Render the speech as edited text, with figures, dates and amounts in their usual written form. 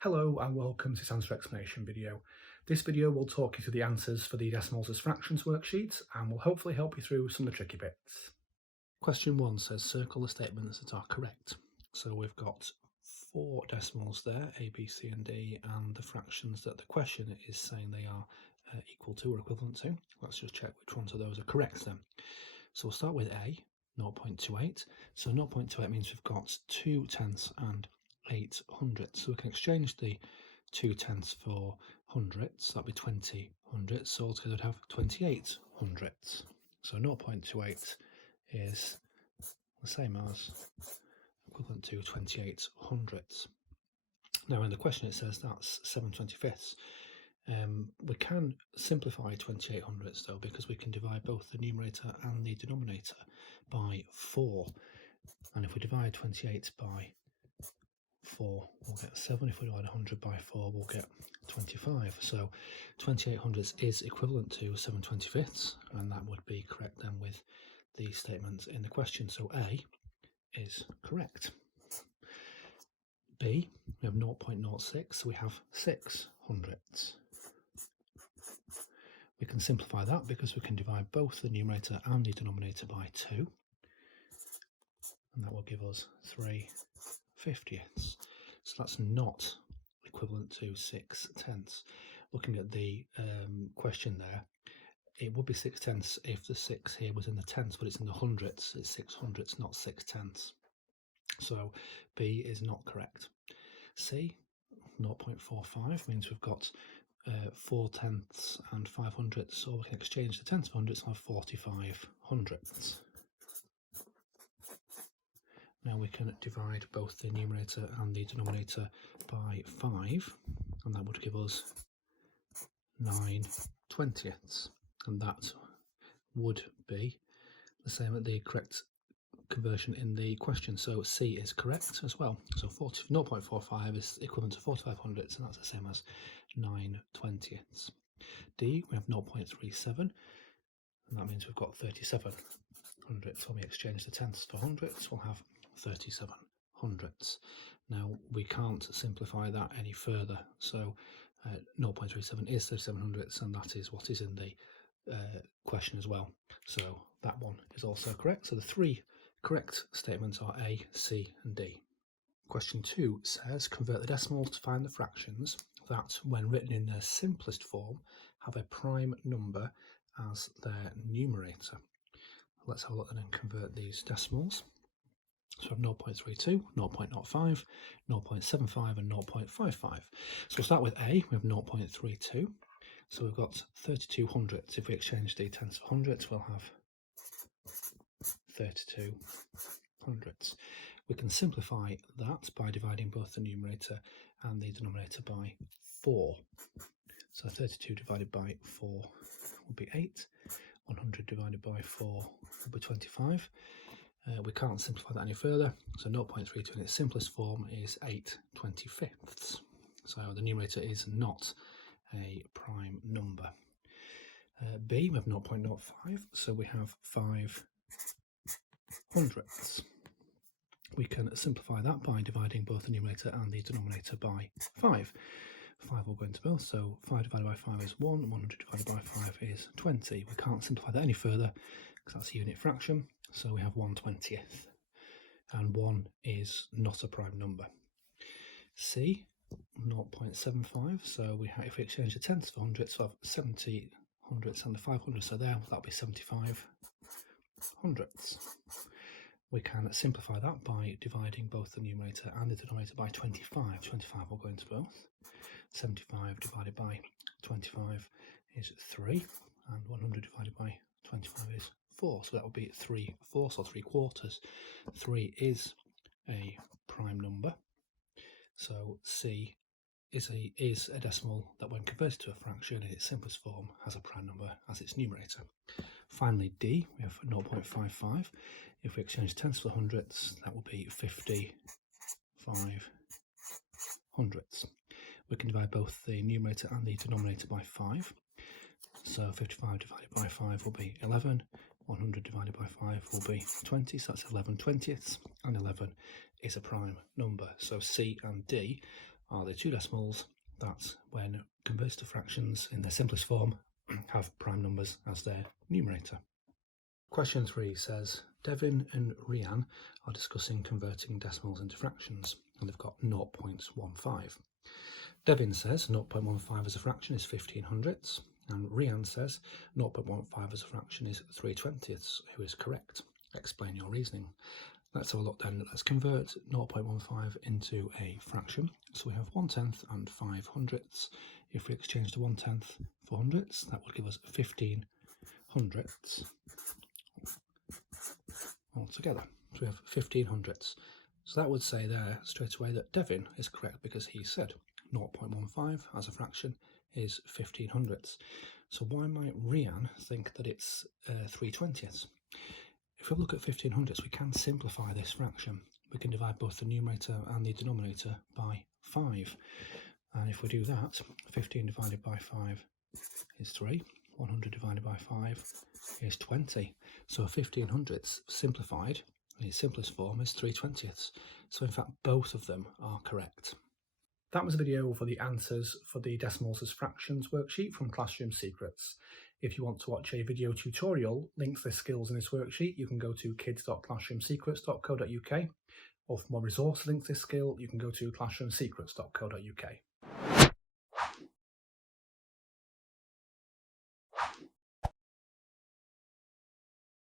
Hello and welcome to this answer explanation video. This video will talk you through the answers for the decimals as fractions worksheet and will hopefully help you through some of the tricky bits. Question 1 says circle the statements that are correct. So we've got 4 decimals there, A, B, C and D, and the fractions that the question is saying they are equal to or equivalent to. Let's just check which ones of those are correct then. So we'll start with A, 0.28. So 0.28 means we've got 2 tenths and 8 hundredths. So we can exchange the 2 tenths for hundredths. That'd be 20 hundredths. So altogether we'd have 28 hundredths. So 0.28 is the same as equivalent to 28 hundredths. Now in the question it says that's 7/25. We can simplify 28 hundredths though, because we can divide both the numerator and the denominator by 4. And if we divide 28 by 4, we'll get 7. If we divide 100 by 4, we'll get 25. So 28 hundredths is equivalent to 7/25, and that would be correct then with the statements in the question. So A is correct. B, we have 0.06, so we have 6 hundredths. We can simplify that because we can divide both the numerator and the denominator by 2, and that will give us 3/50. So that's not equivalent to 6/10. Looking at the question there, it would be 6/10 if the 6 here was in the tenths, but it's in the hundredths. It's 6 hundredths, not 6/10. So B is not correct. C, 0.45 means we've got 4 tenths and 5 hundredths, so we can exchange the tenths for hundredths and have 45 hundredths. Now we can divide both the numerator and the denominator by 5, and that would give us 9/20, and that would be the same as the correct conversion in the question. So C is correct as well. So 0.45 is equivalent to 45 hundredths, and that's the same as 9/20. D, we have 0.37, and that means we've got 37 hundredths. When we exchange the tenths for hundredths, we'll have 37 hundredths. Now we can't simplify that any further, so 0.37 is 37 hundredths, and that is what is in the question as well. So that one is also correct. So the 3 correct statements are A, C and D. Question 2 says convert the decimals to find the fractions that, when written in their simplest form, have a prime number as their numerator. Let's have a look and then convert these decimals. So we have 0.32, 0.05, 0.75 and 0.55. So we'll start with A. We have 0.32. So we've got 32 hundredths. If we exchange the tenths for hundredths, we'll have 32 hundredths. We can simplify that by dividing both the numerator and the denominator by 4. So 32 divided by 4 will be 8. 100 divided by 4 will be 25. We can't simplify that any further, so 0.32 in its simplest form is 8/25. So the numerator is not a prime number. B, we have 0.05, so we have 5 hundredths. We can simplify that by dividing both the numerator and the denominator by 5. 5 will go into both, so 5 divided by 5 is 1, 100 divided by 5 is 20. We can't simplify that any further because that's a unit fraction, so we have 1/20, and 1 is not a prime number. C, 0.75, so if we exchange the tenths for hundredths, we'll have 70 hundredths and the 500, so there that'll be 75 hundredths. We can simplify that by dividing both the numerator and the denominator by 25. 25 will go into both. 75 divided by 25 is 3, and 100 divided by 25 is 4. So that would be 3/4 or 3/4. 3 is a prime number. So C is a decimal that, when converted to a fraction in its simplest form, has a prime number as its numerator. Finally, D, we have 0.55. If we exchange tenths for hundredths, that will be 55 hundredths. We can divide both the numerator and the denominator by 5. So 55 divided by 5 will be 11. 100 divided by 5 will be 20, so that's 11/20, and 11 is a prime number. So C and D are the two decimals that, when converted to fractions in their simplest form, have prime numbers as their numerator. Question 3 says, Devin and Rian are discussing converting decimals into fractions, and they've got 0.15. Devin says 0.15 as a fraction is 1500ths, and Rian says 0.15 as a fraction is 3/20ths. Who is correct? Explain your reasoning. Let's have a look then. Let's convert 0.15 into a fraction. So we have 1/10 and 500ths. If we exchange the 1/10 for hundredths, that would give us 1500ths altogether. So we have 1500ths. So that would say there straight away that Devin is correct because he said 0.15 as a fraction is 1500ths. So why might Rian think that it's 3/20ths? If we look at 1500ths, we can simplify this fraction. We can divide both the numerator and the denominator by 5. And if we do that, 15 divided by 5 is 3. 100 divided by 5 is 20. So 1500ths simplified in its simplest form is 3/20ths. So in fact, both of them are correct. That was a video for the answers for the decimals as fractions worksheet from Classroom Secrets. If you want to watch a video tutorial, links the skills in this worksheet, you can go to kids.classroomsecrets.co.uk, or for more resource links this skill, you can go to classroomsecrets.co.uk.